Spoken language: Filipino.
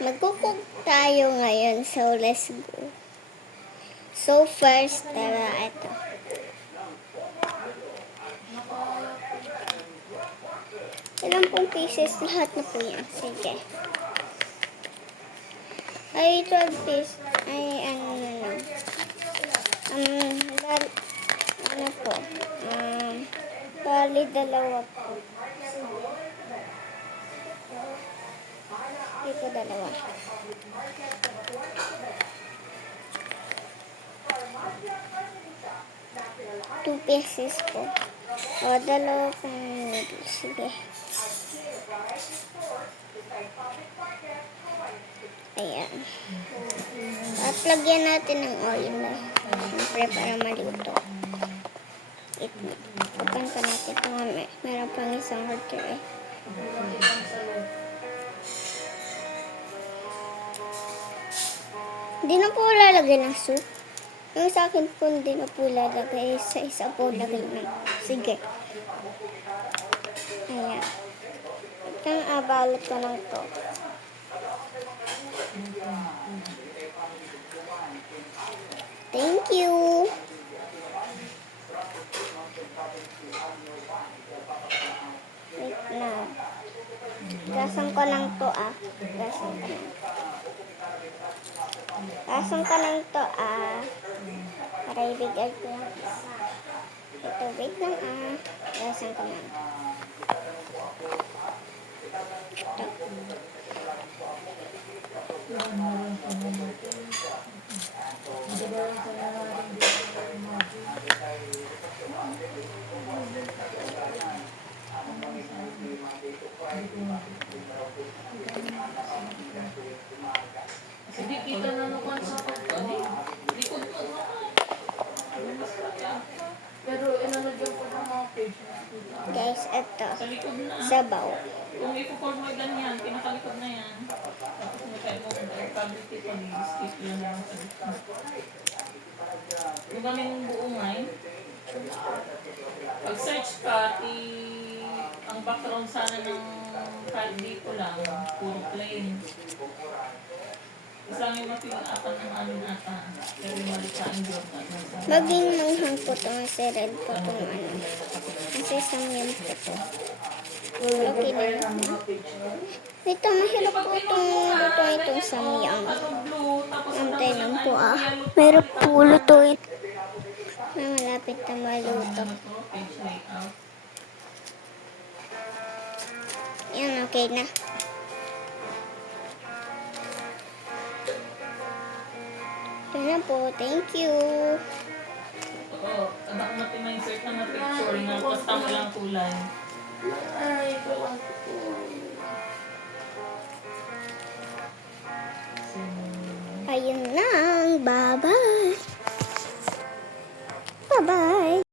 Magkukook tayo ngayon, so let's go. So first, tara, ito. Ilang pong pieces lahat na po yan. Sige. Ay, 12 pieces. Ay, ano na lang. Ano po? Bali, dalawa po. Hindi po dalawa. Two pieces po. O, dalawa pong noodles. Sige. Ayan. At lagyan natin ng oil na. Siyempre, para maluto. Ipan pa natin ito. Meron pang isang order eh. Hindi na po lalagay ng soup. Yung sa akin po hindi na po lalagay. Sa isa po lagay na. Sige. Ayan. Itang abalot ko lang to. Thank you. Wait na. Gasan ko lang to ah. Gasan ko lang. Gasan ko lang to ah. Para ibigay ko lang. Ito, wait lang ah. Gasan ko lang. Ito. Hindi kita na naman sa pagkani. Likod mo na. Pero inanagyan ko ng mga page. Guys, ito. Sa likod na. Sabaw. Kung i-form mo ganyan, pinakalikod na yan. Tapos mo tayo mo kung public pag-skip yun lang sa likod. Yung kaming buungay, pag-search ka, ang background sana ng file dito lang, puro plain. Isa yung mapinaapan ng amin ata. Pero malikain doon. Maging manghang po ito. Kasi red po ito. Kasi samyam po ito. Okay na lang. Ito, mahirap po itong lutuin itong samyam. Antay lang po ah. Mahirap po lutuin. Malapit na maluto. Yan, okay na. Ito na po. Thank you. Oo, anak mo tina-insert na picture na basta mo lang kulay. Ay, ito lang po. Ayun lang. Bye-bye.